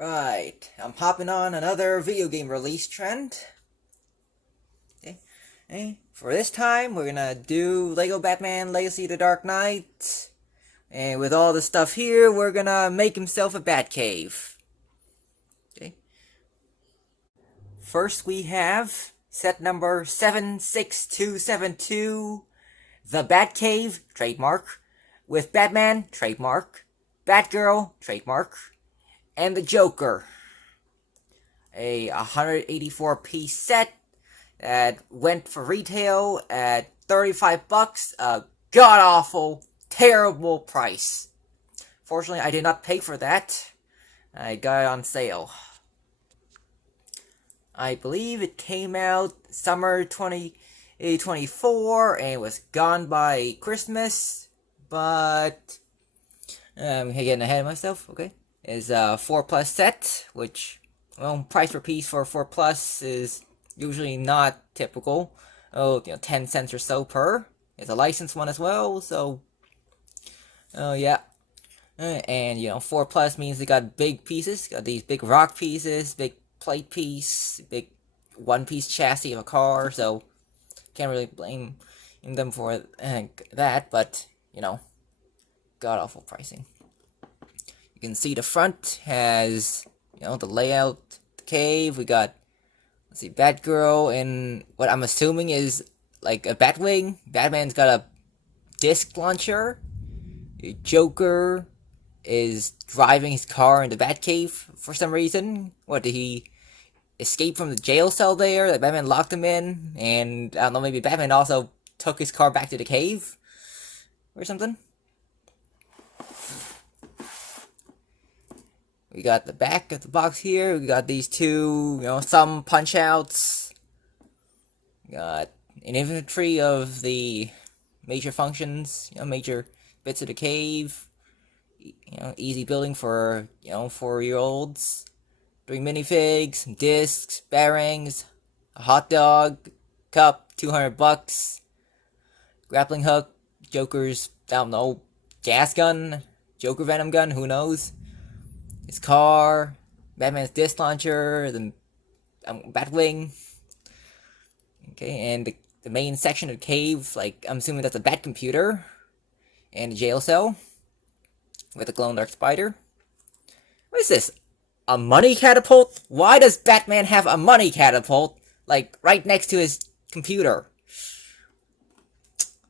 Right, I'm hopping on another video game release trend. Okay. For this time, we're gonna do Lego Batman Legacy of the Dark Knight. And with all the stuff here, we're gonna make himself a Batcave. Okay. First, we have set number 76272, the Batcave, trademark, with Batman, trademark, Batgirl, trademark, and the Joker. A 184 piece set that went for retail at 35 bucks, a god awful, terrible price. Fortunately, I did not pay for that. I got it on sale. I believe it came out summer 2024 and was gone by Christmas, but I'm getting ahead of myself, okay? Is a 4 plus set, which, well, price per piece for 4 plus is usually not typical. 10 cents or so per. It's a licensed one as well, so, yeah. And, 4 plus means they got big pieces, got these big rock pieces, big plate piece, big one-piece chassis of a car, so can't really blame them for that, but, god-awful pricing. You can see the front has, the layout, the cave, we got, let's see, Batgirl, and what I'm assuming is, like, a Batwing. Batman's got a disc launcher. The Joker is driving his car in the Batcave for some reason. What, did he escape from the jail cell there that Batman locked him in? And, I don't know, maybe Batman also took his car back to the cave? Or something? We got the back of the box here. We got these two, thumb punch outs. We got an inventory of the major functions, major bits of the cave. Easy building for, 4-year-olds. 3 minifigs, some discs, bearings, a hot dog, cup, 200 bucks. Grappling hook, Joker's, I don't know, gas gun, Joker Venom gun, who knows. His car, Batman's disc launcher, the Batwing. Okay, and the main section of the cave, like, I'm assuming that's a Bat computer. And a jail cell. With a glow-in-the-dark spider. What is this? A money catapult? Why does Batman have a money catapult, like, right next to his computer?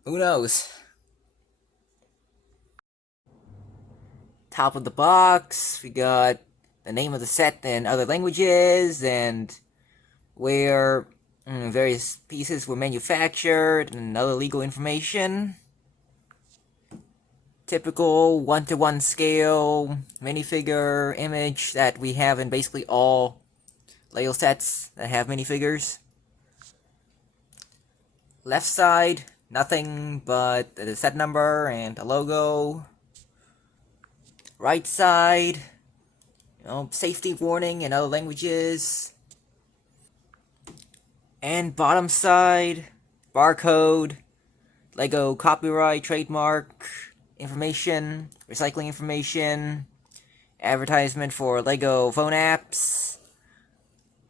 Who knows? Top of the box, we got the name of the set in other languages, and where various pieces were manufactured, and other legal information. Typical 1-to-1 scale minifigure image that we have in basically all Lego sets that have minifigures. Left side, nothing but the set number and a logo. Right side, safety warning in other languages. And bottom side, barcode, Lego copyright, trademark, information, recycling information, advertisement for Lego phone apps.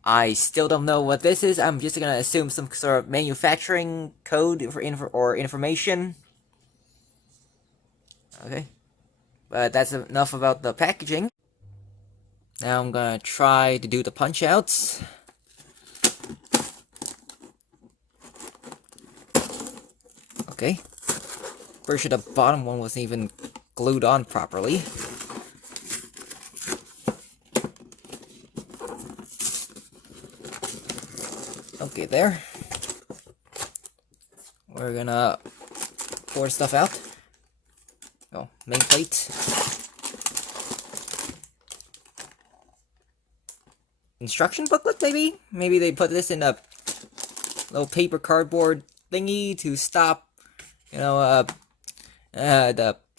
I still don't know what this is. I'm just gonna assume some sort of manufacturing code or information. Okay. But that's enough about the packaging. Now I'm gonna try to do the punch outs. Okay. Pretty sure the bottom one wasn't even glued on properly. Okay, there. We're gonna pour stuff out. Oh, main plate. Instruction booklet, maybe? Maybe they put this in a little paper cardboard thingy to stop, the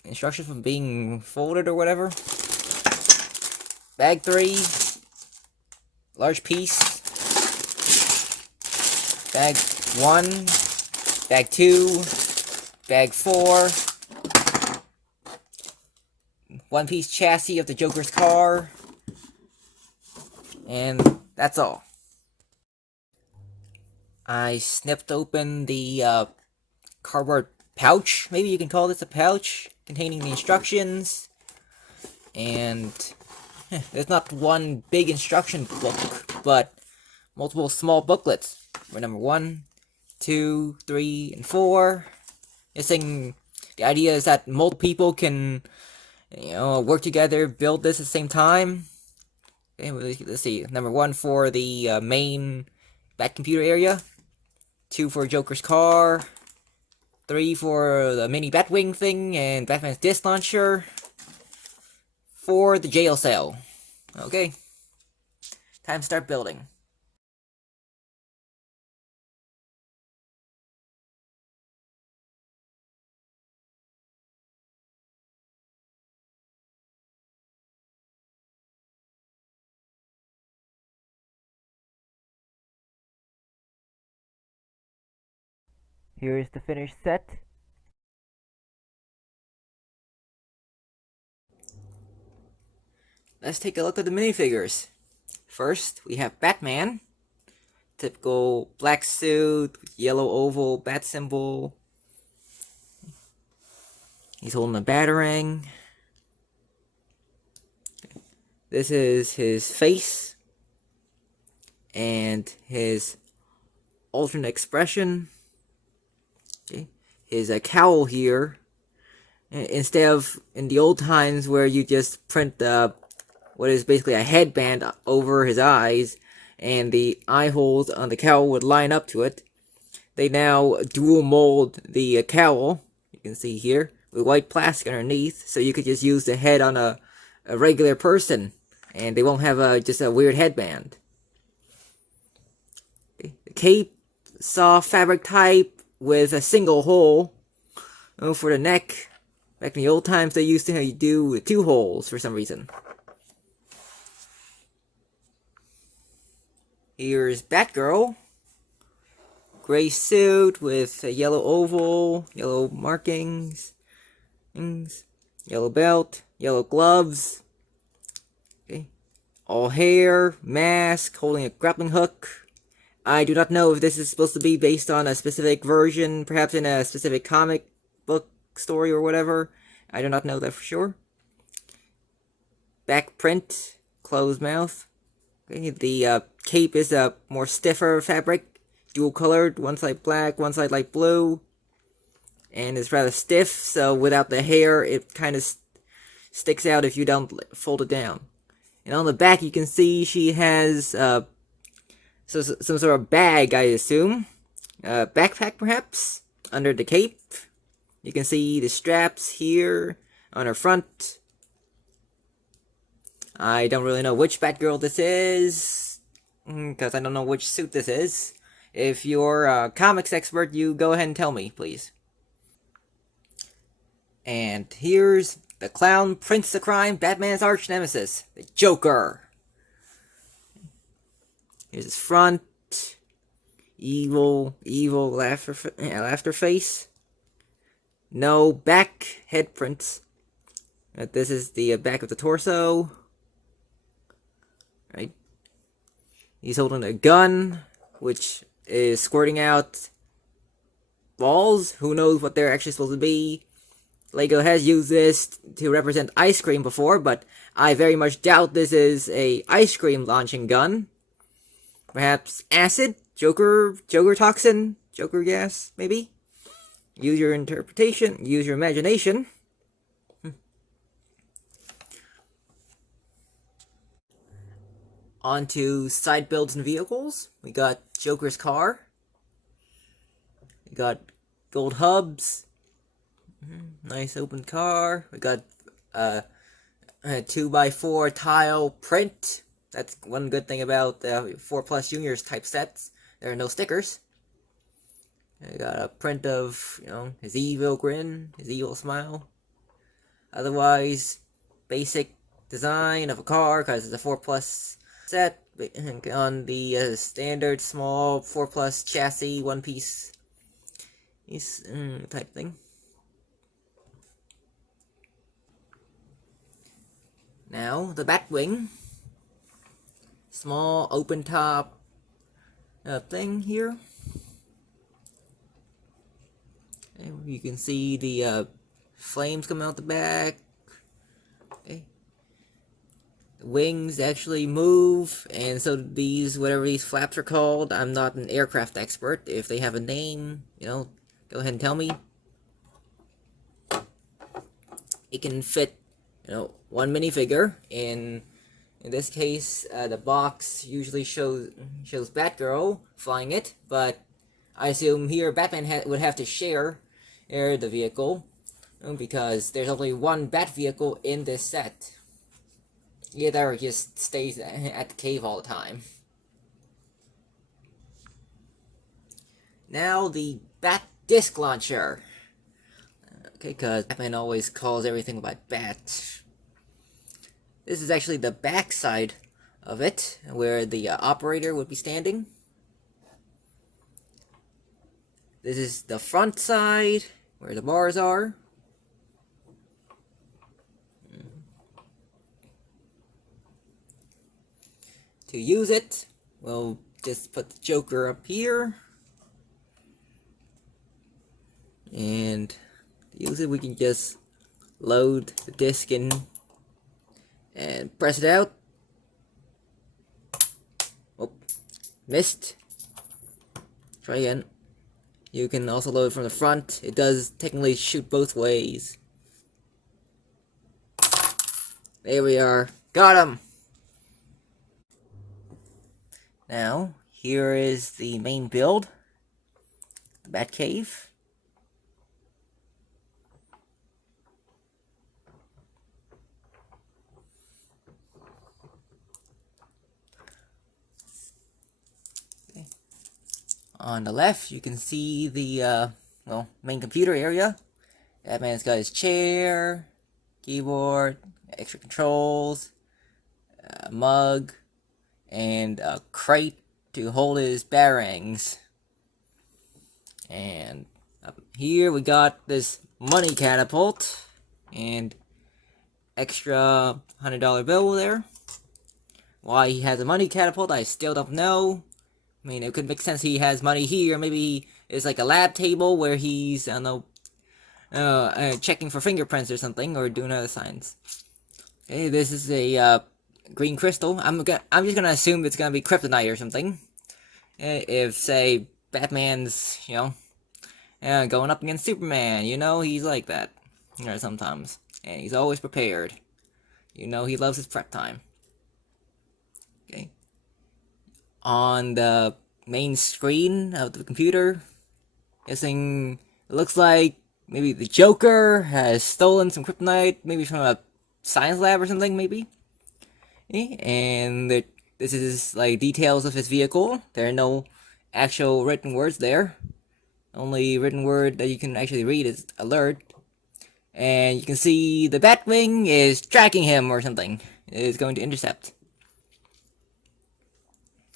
instructions from being folded or whatever. Bag 3. Large piece. Bag 1. Bag 2. Bag 4. One-piece chassis of the Joker's car. And that's all. I snipped open the cardboard pouch. Maybe you can call this a pouch containing the instructions. And there's not one big instruction book, but multiple small booklets. For number 1, 2, 3, and 4. Just saying, the idea is that multiple people can, work together, build this at the same time. Okay, let's see. Number 1 for the main Bat computer area. 2 for Joker's car. 3 for the mini Batwing thing and Batman's disc launcher. 4 the jail cell. Okay, time to start building. Here is the finished set. Let's take a look at the minifigures. First, we have Batman. Typical black suit, yellow oval, bat symbol. He's holding a batarang. This is his face and his alternate expression. Okay. His cowl here. Instead of in the old times where you just print what is basically a headband over his eyes, and the eye holes on the cowl would line up to it, they now dual mold the cowl, you can see here, with white plastic underneath, so you could just use the head on a regular person, and they won't have just a weird headband. Okay. The cape, soft fabric type with a single hole. For the neck, back in the old times they used to do 2 holes for some reason. Here's Batgirl. Gray suit with a yellow oval, yellow markings, yellow belt, yellow gloves. Okay. All hair, mask, holding a grappling hook. I do not know if this is supposed to be based on a specific version, perhaps in a specific comic book story or whatever. I do not know that for sure. Back print, closed mouth. Okay, the cape is a more stiffer fabric, dual colored, one side black, one side light blue, and it's rather stiff, so without the hair it kind of sticks out if you don't fold it down. And on the back you can see she has some sort of bag, I assume, backpack perhaps, under the cape. You can see the straps here on her front. I don't really know which Batgirl this is, because I don't know which suit this is. If you're a comics expert, you go ahead and tell me, please. And here's the clown prince of crime, Batman's arch nemesis, the Joker. Here's his front. Evil laughter face. No back head prints. This is the back of the torso. Right. He's holding a gun, which is squirting out balls. Who knows what they're actually supposed to be. Lego has used this to represent ice cream before, but I very much doubt this is a ice cream launching gun. Perhaps acid? Joker toxin? Joker gas, maybe? Use your interpretation, use your imagination. On to side builds and vehicles. We got Joker's car. We got gold hubs. Nice open car. We got a 2x4 tile print. That's one good thing about 4 Plus Juniors type sets. There are no stickers. I got a print of, his evil grin, his evil smile. Otherwise, basic design of a car, because it's a 4 Plus set on the standard small 4 Plus chassis, one piece type thing. Now, the Batwing. small open top thing here. And you can see the flames coming out the back. Okay. The wings actually move, and so these, whatever these flaps are called, I'm not an aircraft expert. If they have a name, go ahead and tell me. It can fit, one minifigure. In this case, the box usually shows Batgirl flying it, but I assume here Batman would have to share the vehicle, because there's only one Bat vehicle in this set. Either just stays at the cave all the time. Now the Bat Disc Launcher. Okay, because Batman always calls everything about Bat. This is actually the back side of it, where the operator would be standing. This is the front side, where the bars are. To use it, we'll just put the Joker up here. And to use it, we can just load the disc in and press it out. Oh, missed. Try again. You can also load from the front. It does technically shoot both ways. There we are. Got him! Now, here is the main build. The Batcave. Okay. On the left, you can see the, main computer area. Batman's got his chair, keyboard, extra controls, mug, and a crate to hold his batarangs. And up here we got this money catapult and extra $100 bill there. Why he has a money catapult, I still don't know. I mean, it could make sense he has money here. Maybe it's like a lab table where he's, I don't know, checking for fingerprints or something, or doing other signs. Okay, this is a green crystal. I'm just gonna assume it's gonna be kryptonite or something. If, say, Batman's, going up against Superman, he's like that. Sometimes. And he's always prepared. He loves his prep time. Okay. On the main screen of the computer, guessing it looks like maybe the Joker has stolen some kryptonite, maybe from a science lab or something, maybe. And this is like details of his vehicle. There are no actual written words there. Only written word that you can actually read is alert. And you can see the Batwing is tracking him or something. It is going to intercept.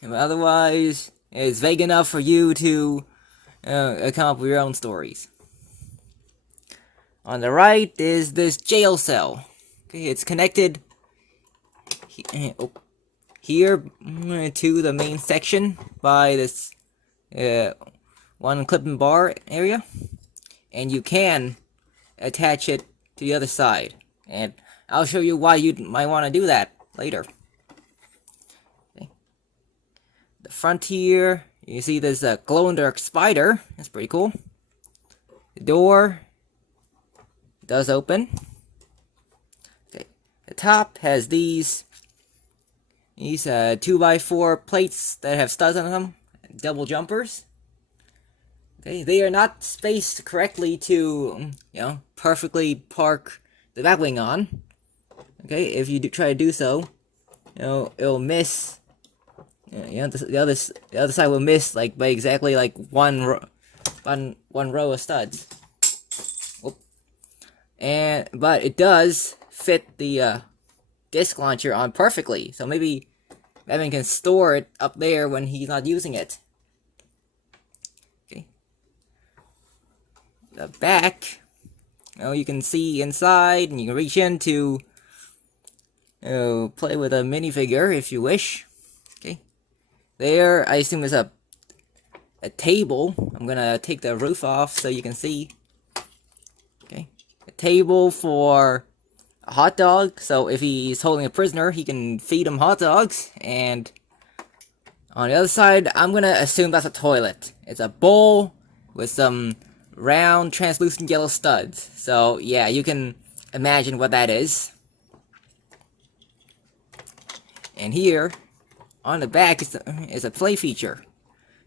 But otherwise, it's vague enough for you to come up with your own stories. On the right is this jail cell. Okay, it's connected here to the main section by this one clip and bar area, and you can attach it to the other side, and I'll show you why you might want to do that later. Okay. The front here, you see there's a glow-in-the-dark spider. That's pretty cool. The door does open. Okay. The top has these 2x4 plates that have studs on them, double jumpers. Okay, they are not spaced correctly to, perfectly park the Batwing on. Okay, if you try to do so, it'll miss. The other side will miss like by exactly like one row of studs. Whoop. But it does fit the disc launcher on perfectly, so maybe Batman can store it up there when he's not using it. Okay. The back, you can see inside, and you can reach in to play with a minifigure if you wish. There, I assume, is a table. I'm gonna take the roof off so you can see. Okay, a table for a hot dog. So if he's holding a prisoner, he can feed him hot dogs. And on the other side, I'm gonna assume that's a toilet. It's a bowl with some round, translucent yellow studs. So yeah, you can imagine what that is. And here, on the back, is a play feature.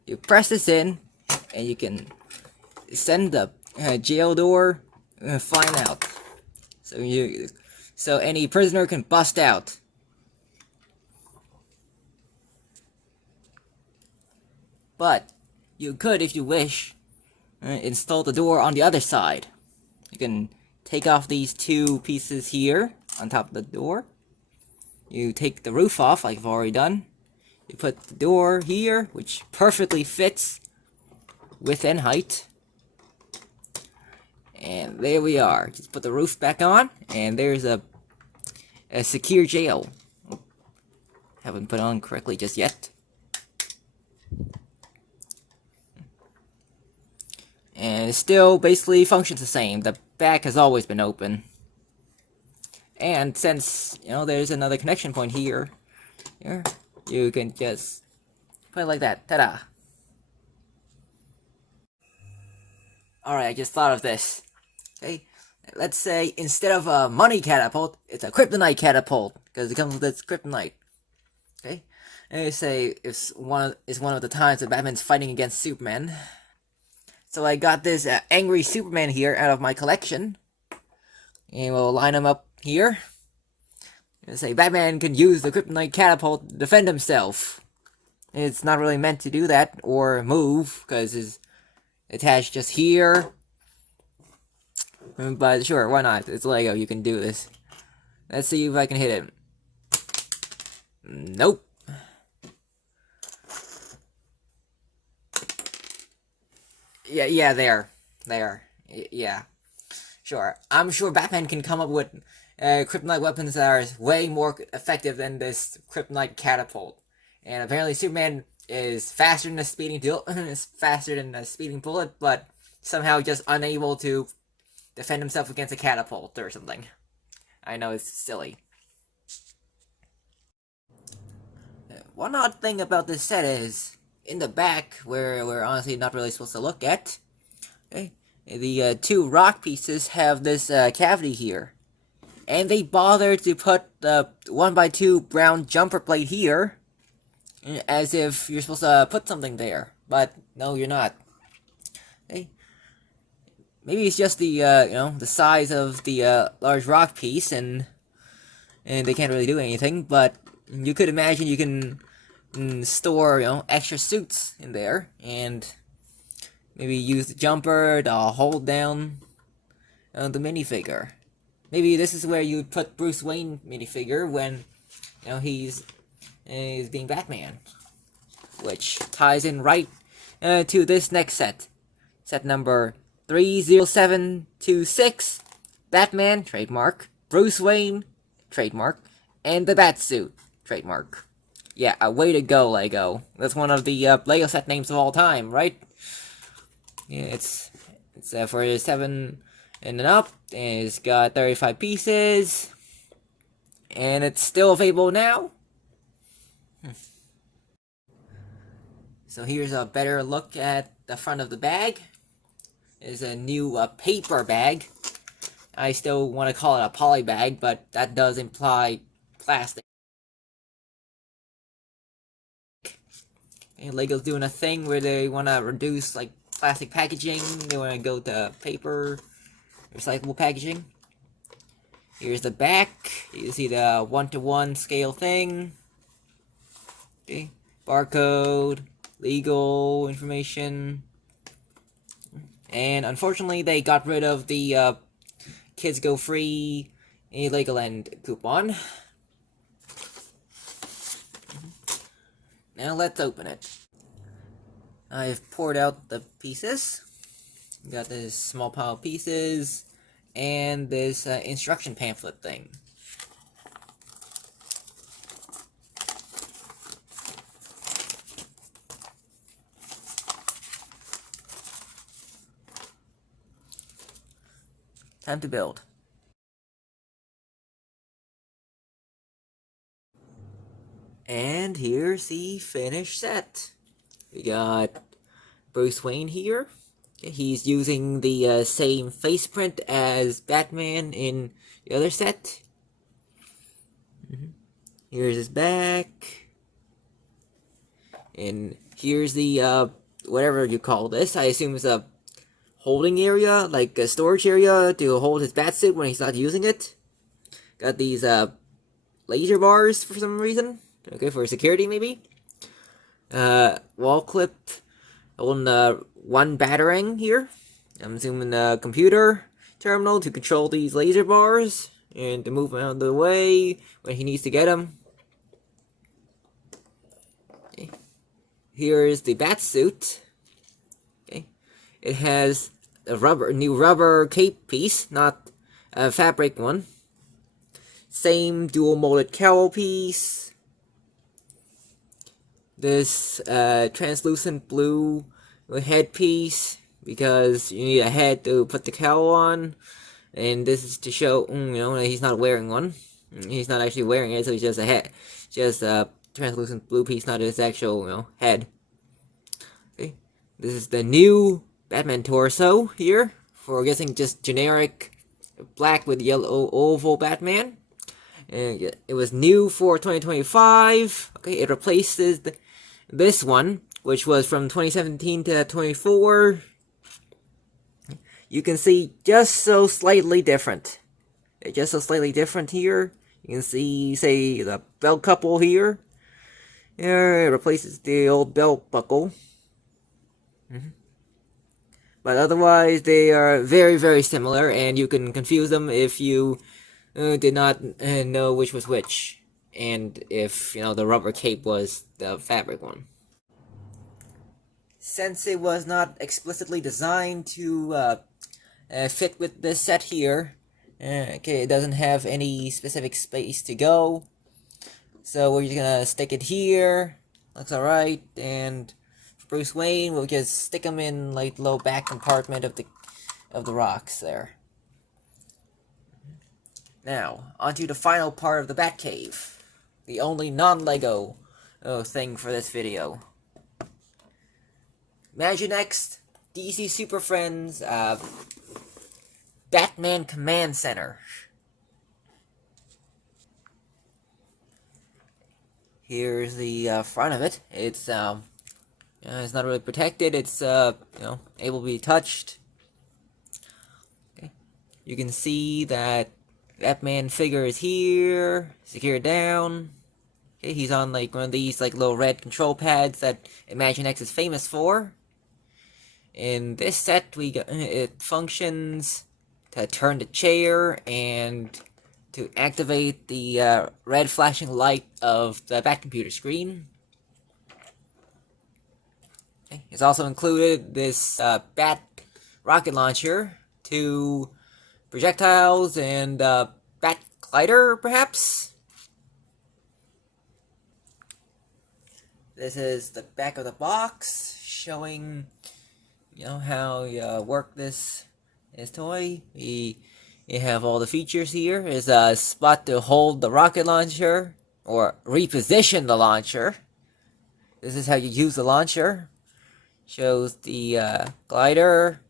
You press this in, and you can send the jail door flying out. So any prisoner can bust out. But you could, if you wish, install the door on the other side. You can take off these two pieces here on top of the door. You take the roof off, like I've already done. You put the door here, which perfectly fits width and height. And there we are. Just put the roof back on, and there's a secure jail. Haven't put on correctly just yet. And it still basically functions the same. The back has always been open. And since, there's another connection point here, you can just put it like that. Ta-da! Alright, I just thought of this. Okay, let's say instead of a money catapult, it's a kryptonite catapult, because it comes with its kryptonite. Okay, and say it's one of the times that Batman's fighting against Superman. So I got this angry Superman here out of my collection, and we'll line him up here. And say Batman can use the kryptonite catapult to defend himself. It's not really meant to do that or move, because it's attached just here. But sure, why not? It's Lego, you can do this. Let's see if I can hit him. Nope. Yeah, there. Yeah. Sure. I'm sure Batman can come up with kryptonite weapons that are way more effective than this kryptonite catapult. And apparently Superman is faster than a speeding bullet, but somehow just unable to defend himself against a catapult or something. I know, it's silly. One odd thing about this set is, in the back, where we're honestly not really supposed to look at, okay, the two rock pieces have this cavity here. And they bothered to put the 1x2 brown jumper plate here, as if you're supposed to put something there. But no, you're not. Okay. Maybe it's just the the size of the large rock piece, and they can't really do anything. But you could imagine you can store extra suits in there, and maybe use the jumper to hold down the minifigure. Maybe this is where you put Bruce Wayne minifigure when he's being Batman, which ties in right to this next set number 30726, Batman, trademark, Bruce Wayne, trademark, and the Batsuit, trademark. Yeah, way to go, Lego. That's one of the Lego set names of all time, right? Yeah, it's for 7 and up, and it's got 35 pieces, and it's still available now. So here's a better look at the front of the bag. Is a new paper bag. I still want to call it a poly bag, but that does imply plastic. And Lego's doing a thing where they want to reduce like plastic packaging. They want to go to paper, recyclable packaging. Here's the back. You see the 1-to-1 scale thing. Okay, barcode, legal information. And unfortunately, they got rid of the Kids Go Free Legoland coupon. Now let's open it. I've poured out the pieces. Got this small pile of pieces and this instruction pamphlet thing. time to build. And here's the finished set. We got Bruce Wayne here. He's using the same face print as Batman in the other set. Here's his back. And here's the, whatever you call this. I assume it's a holding area, like a storage area to hold his batsuit when he's not using it. Got these, laser bars for some reason. Okay, for security maybe. Wall clip on one batarang here. I'm assuming a computer terminal to control these laser bars and to move them out of the way when he needs to get them. Okay. Here is the bat suit. Okay, it has a new rubber cape piece, not a fabric one. Same dual molded cowl piece. This translucent blue headpiece, because you need a head to put the cowl on, and this is to show that he's not wearing one. He's not actually wearing it, so it's just a head, just a translucent blue piece, not his actual head. Okay, this is the new Batman torso here, for guessing just generic black with yellow oval Batman. And it was new for 2025. Okay, it replaces this one, which was from 2017 to 24. You can see just so slightly different. Just so slightly different here. You can see, say, the belt couple here. Here, it replaces the old belt buckle. But otherwise, they are very, very similar, and you can confuse them if you did not know which was which, and if the rubber cape was the fabric one. Since it was not explicitly designed to fit with this set here, okay, it doesn't have any specific space to go, so we're just gonna stick it here. Looks alright, and for Bruce Wayne, we'll just stick him in like the low back compartment of the rocks there. Now, onto the final part of the Batcave. The only non-Lego thing for this video. Imaginext DC Super Friends Batman Command Center. Here's the front of it. It's not really protected. It's able to be touched. Okay. You can see that Batman figure is here, secured down. Okay, he's on like one of these like little red control pads that Imaginext is famous for. In this set, it functions to turn the chair and to activate the red flashing light of the Batcomputer screen. Okay, it's also included this Bat rocket launcher to projectiles and bat glider, perhaps. This is the back of the box, showing how you work this toy. You have all the features here. There's a spot to hold the rocket launcher or reposition the launcher. This is how you use the launcher. Shows the glider.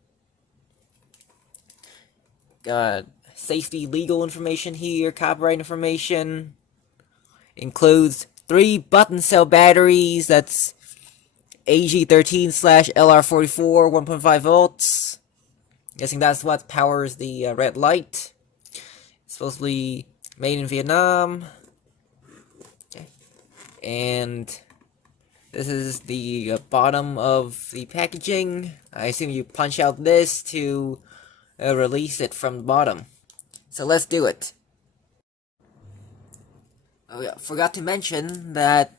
Got safety legal information here, copyright information. Includes 3 button cell batteries. That's AG13/LR44 1.5 volts. Guessing that's what powers the red light. It's supposedly made in Vietnam. Okay. And this is the bottom of the packaging. I assume you punch out this to release it from the bottom. So let's do it. Oh yeah, forgot to mention that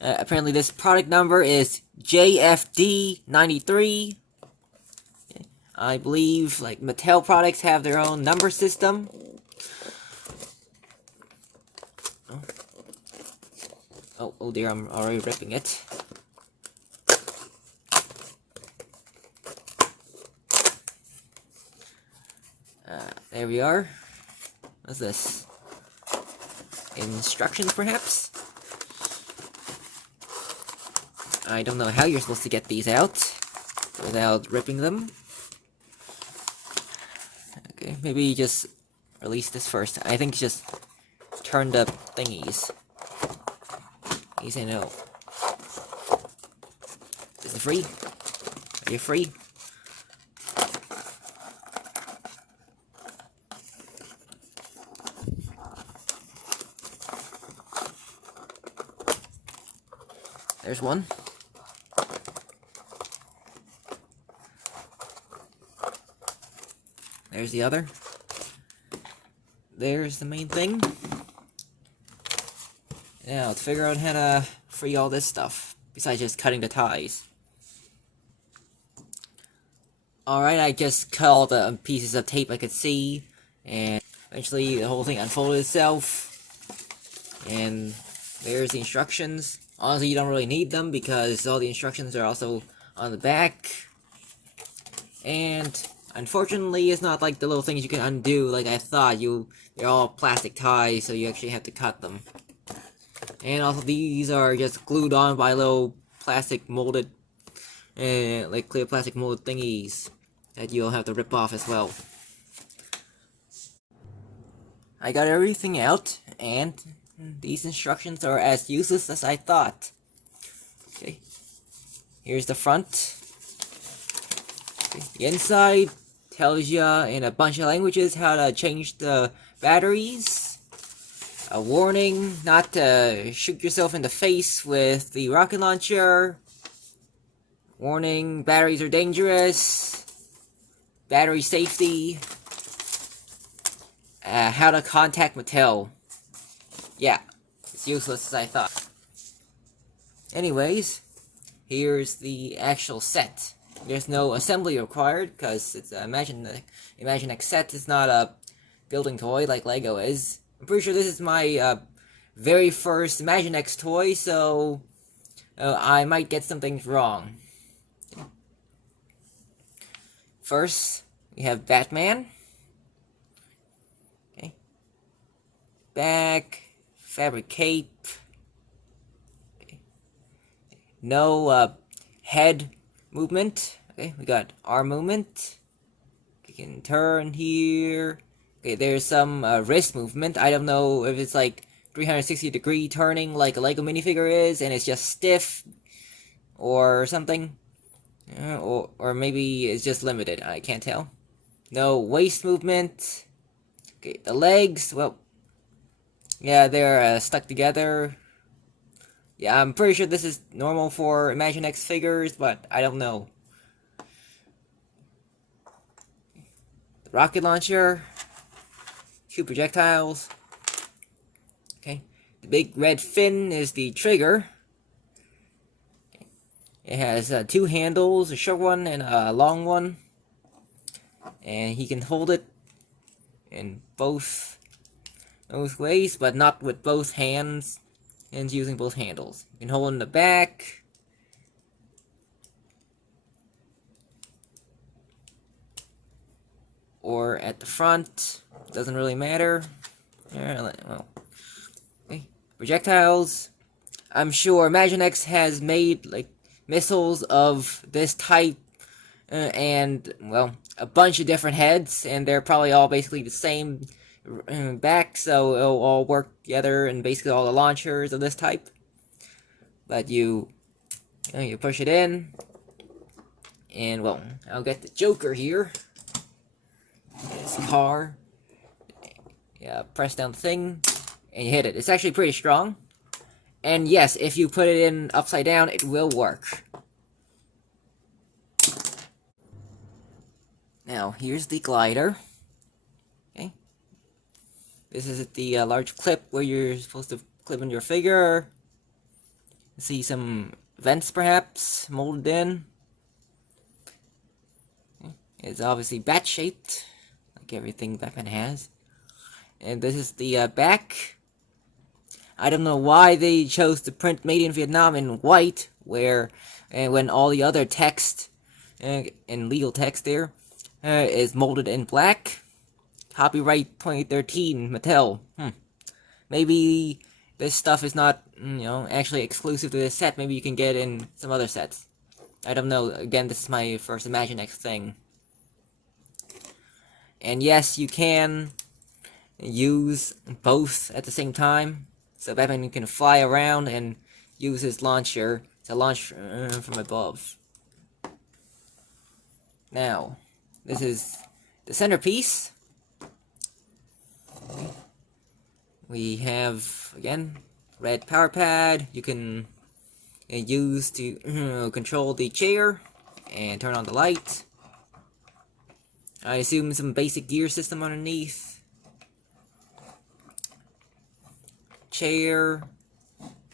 apparently this product number is JFD93. Okay. I believe like Mattel products have their own number system. Oh dear, I'm already ripping it. There we are. What's this? Instructions, perhaps? I don't know how you're supposed to get these out without ripping them. Okay, maybe just release this first. I think just turn the thingies. You say no. Is it free? Are you free? There's one. There's the other. There's the main thing. Now, let's figure out how to free all this stuff, besides just cutting the ties. Alright, I just cut all the pieces of tape I could see, and eventually the whole thing unfolded itself. And there's the instructions. Honestly, you don't really need them, because all the instructions are also on the back. And unfortunately, it's not like the little things you can undo like I thought. They're all plastic ties, so you actually have to cut them. And also, these are just glued on by little plastic molded, like clear plastic molded thingies that you'll have to rip off as well. I got everything out, and these instructions are as useless as I thought. Okay, here's the front. Okay. The inside tells you in a bunch of languages how to change the batteries. A warning not to shoot yourself in the face with the rocket launcher. Warning, batteries are dangerous. Battery safety. How to contact Mattel. Yeah, it's useless as I thought. Anyways, here's the actual set. There's no assembly required, because it's Imaginext set is not a building toy like Lego is. I'm pretty sure this is my very first Imaginext toy, so I might get some things wrong. First, we have Batman. Okay. Back, fabric cape. Okay. No head movement. Okay, we got arm movement. You can turn here. Okay, there's some wrist movement. I don't know if it's like 360-degree turning like a Lego minifigure is, and it's just stiff, or something. Or maybe it's just limited. I can't tell. No waist movement. Okay, the legs, well, yeah, they're stuck together. Yeah, I'm pretty sure this is normal for Imaginext figures, but I don't know. The rocket launcher. 2 projectiles. Okay. The big red fin is the trigger. Okay. It has 2 handles, a short one and a long one. And he can hold it in both ways, but not with both hands, and using both handles. You can hold it in the back. Or at the front. Doesn't really matter. Well, okay. Projectiles. I'm sure Imaginext has made like missiles of this type, and well, a bunch of different heads, and they're probably all basically the same back, so it'll all work together, and basically all the launchers of this type. But you push it in, and well, I'll get the Joker here. This car. Yeah, press down the thing, and you hit it. It's actually pretty strong. And yes, if you put it in upside down, it will work. Now, here's the glider. Okay. This is the large clip where you're supposed to clip in your figure. See some vents, perhaps, molded in. Okay. It's obviously bat-shaped, like everything Batman has. And this is the back. I don't know why they chose to print Made in Vietnam in white, when all the other text and legal text there is molded in black. Copyright 2013, Mattel. Maybe this stuff is not, actually exclusive to this set. Maybe you can get it in some other sets. I don't know. Again, this is my first Imaginext thing. And yes, you can use both at the same time. So Batman can fly around and use his launcher to launch from above. Now, this is the centerpiece. We have, again, red power pad. You can use to control the chair and turn on the light. I assume some basic gear system underneath. Chair,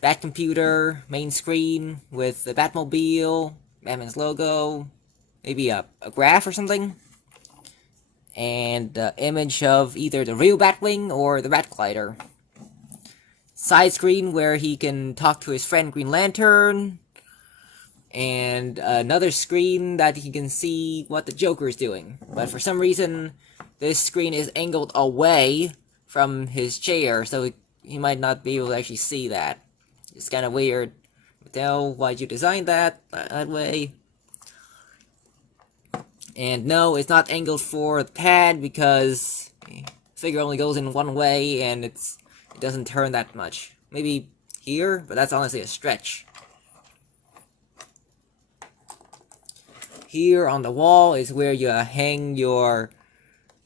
Bat computer, main screen with the Batmobile, Batman's logo, maybe a graph or something, and image of either the real Batwing or the Batglider. Side screen where he can talk to his friend Green Lantern, and another screen that he can see what the Joker is doing. But for some reason, this screen is angled away from his chair, so he might not be able to actually see that. It's kind of weird. Mattel, why'd you design that way? And no, it's not angled for the pad because the figure only goes in one way and it doesn't turn that much. Maybe here, but that's honestly a stretch. Here on the wall is where you hang your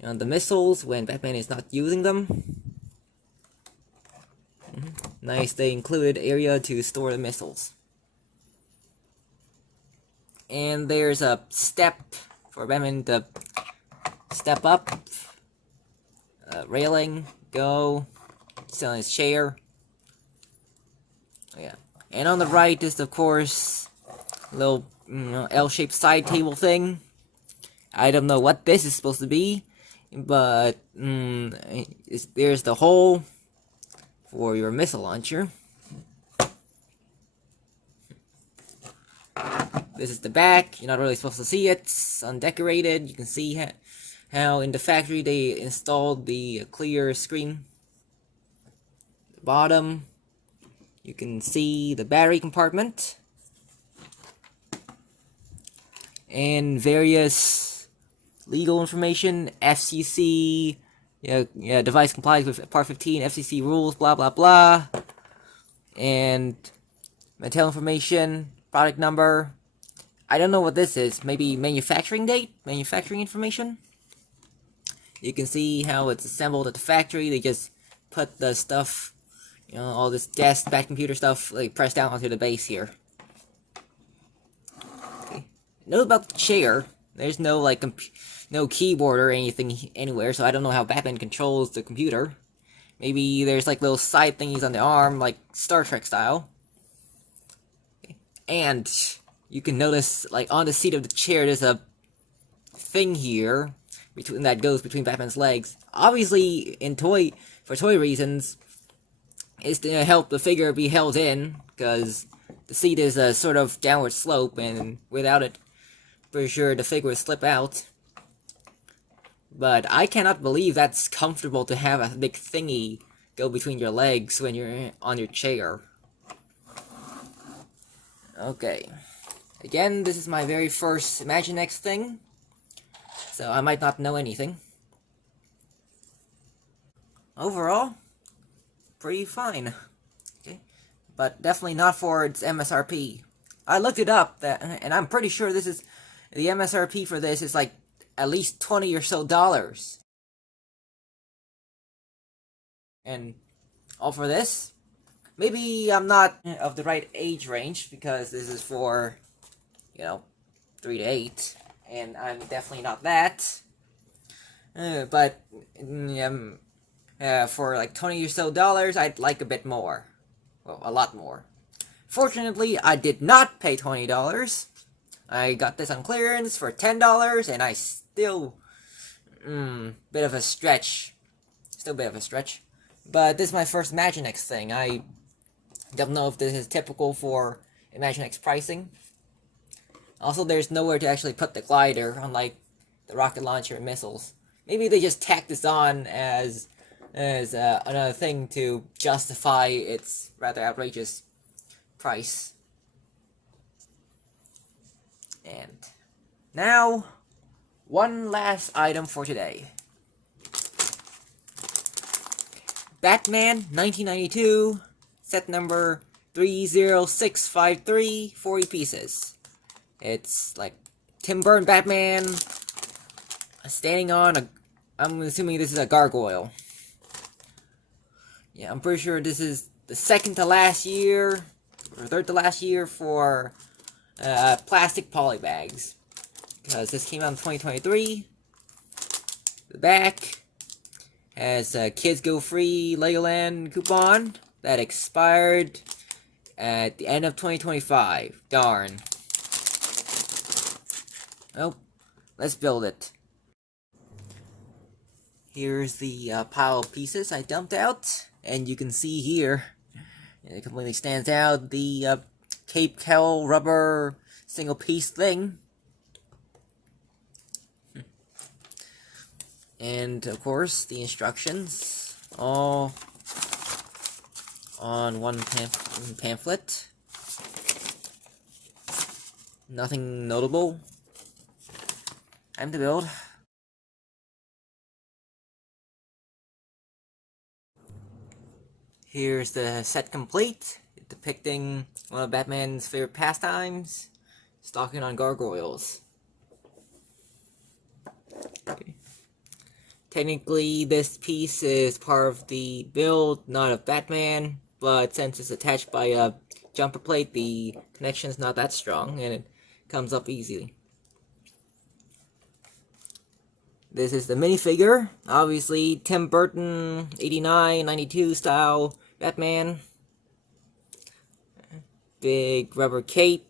the missiles when Batman is not using them. Nice, they included area to store the missiles. And there's a step for Batman to step up. Railing, go, sit on his chair. Yeah. And on the right is, of course, a little L-shaped side table thing. I don't know what this is supposed to be, but there's the hole for your missile launcher. This is the back. You're not really supposed to see it. It's undecorated. You can see how in the factory they installed the clear screen. The bottom, you can see the battery compartment and various legal information, FCC, device complies with Part 15, FCC rules, blah blah blah, and Mattel information, product number. I don't know what this is. Maybe manufacturing date, manufacturing information. You can see how it's assembled at the factory. They just put the stuff, all this desk, back computer stuff, like pressed down onto the base here. Okay. Note about the chair. There's no no keyboard or anything anywhere, so I don't know how Batman controls the computer. Maybe there's little side thingies on the arm, like Star Trek style. Okay. And you can notice, on the seat of the chair, there's a thing here that goes between Batman's legs. Obviously, for toy reasons, is to help the figure be held in, because the seat is a sort of downward slope, and without it, for sure the figure would slip out. But I cannot believe that's comfortable to have a big thingy go between your legs when you're on your chair. Okay. Again, this is my very first Imaginext thing, so I might not know anything. Overall, pretty fine. Okay. But definitely not for its MSRP. I looked it up, and I'm pretty sure this is the MSRP for this is at least $20 or so. And all for this. Maybe I'm not of the right age range because this is for 3 to 8, and I'm definitely not that. But for $20 or so, I'd like a bit more. Well, a lot more. Fortunately, I did not pay $20. I got this on clearance for $10, and I still, bit of a stretch. Still a bit of a stretch. But this is my first Imaginext thing. I don't know if this is typical for Imaginext pricing. Also, there's nowhere to actually put the glider, unlike the rocket launcher and missiles. Maybe they just tacked this on as another thing to justify its rather outrageous price. And now, one last item for today. Batman 1992, set number 30653, 40 pieces. It's like Tim Burton Batman standing on a, I'm assuming this is a gargoyle. Yeah, I'm pretty sure this is the second to last year, or third to last year for plastic polybags. Because this came out in 2023. The back has a Kids Go Free Legoland coupon that expired at the end of 2025. Darn. Oh, let's build it. Here's the pile of pieces I dumped out, and you can see here, it completely stands out, the Cape Cowl rubber single piece thing. And of course, the instructions, all on one pamphlet. Nothing notable. Time to build. Here's the set complete, depicting one of Batman's favorite pastimes, stalking on gargoyles. Okay. Technically, this piece is part of the build, not of Batman, but since it's attached by a jumper plate, the connection's not that strong, and it comes up easily. This is the minifigure, obviously Tim Burton 89, 92 style Batman. Big rubber cape,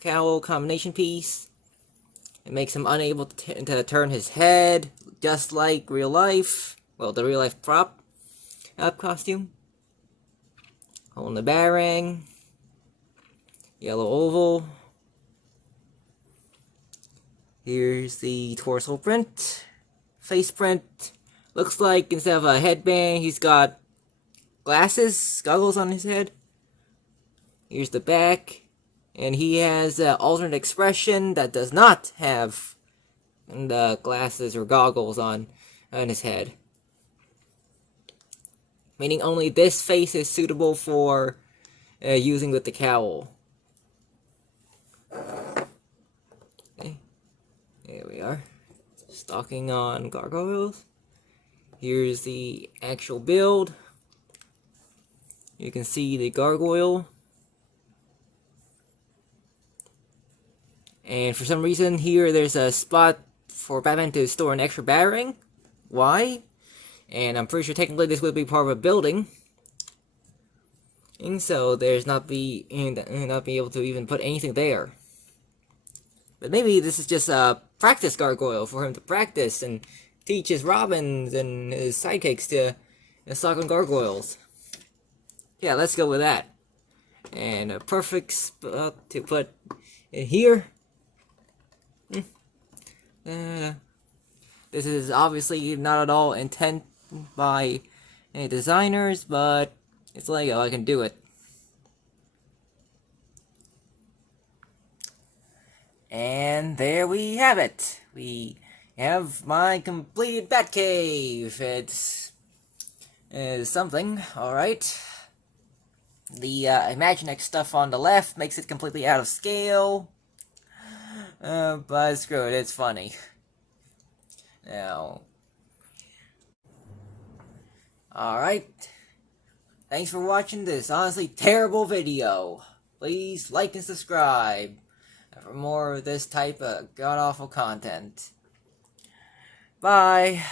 cowl combination piece. It makes him unable to turn his head, just like real life. Well, the real life prop costume. Holding the batarang. Yellow oval. Here's the torso print. Face print. Looks like instead of a headband, he's got glasses, goggles on his head. Here's the back. And he has an alternate expression that does not have the glasses or goggles on his head. Meaning only this face is suitable for using with the cowl. Okay. There we are. Stalking on gargoyles. Here's the actual build. You can see the gargoyle. And for some reason here there's a spot for Batman to store an extra batarang. Why? And I'm pretty sure technically this would be part of a building. And so there's not be able to even put anything there. But maybe this is just a practice gargoyle for him to practice and teach his Robins and his sidekicks to stalk on gargoyles. Yeah, let's go with that. And a perfect spot to put it here. This is obviously not at all intent by any designers, but it's Lego, I can do it. And there we have it. We have my completed Batcave. It's something, alright. The Imaginext stuff on the left makes it completely out of scale. But screw it, it's funny. Now, alright. Thanks for watching this honestly terrible video. Please like and subscribe for more of this type of god-awful content. Bye.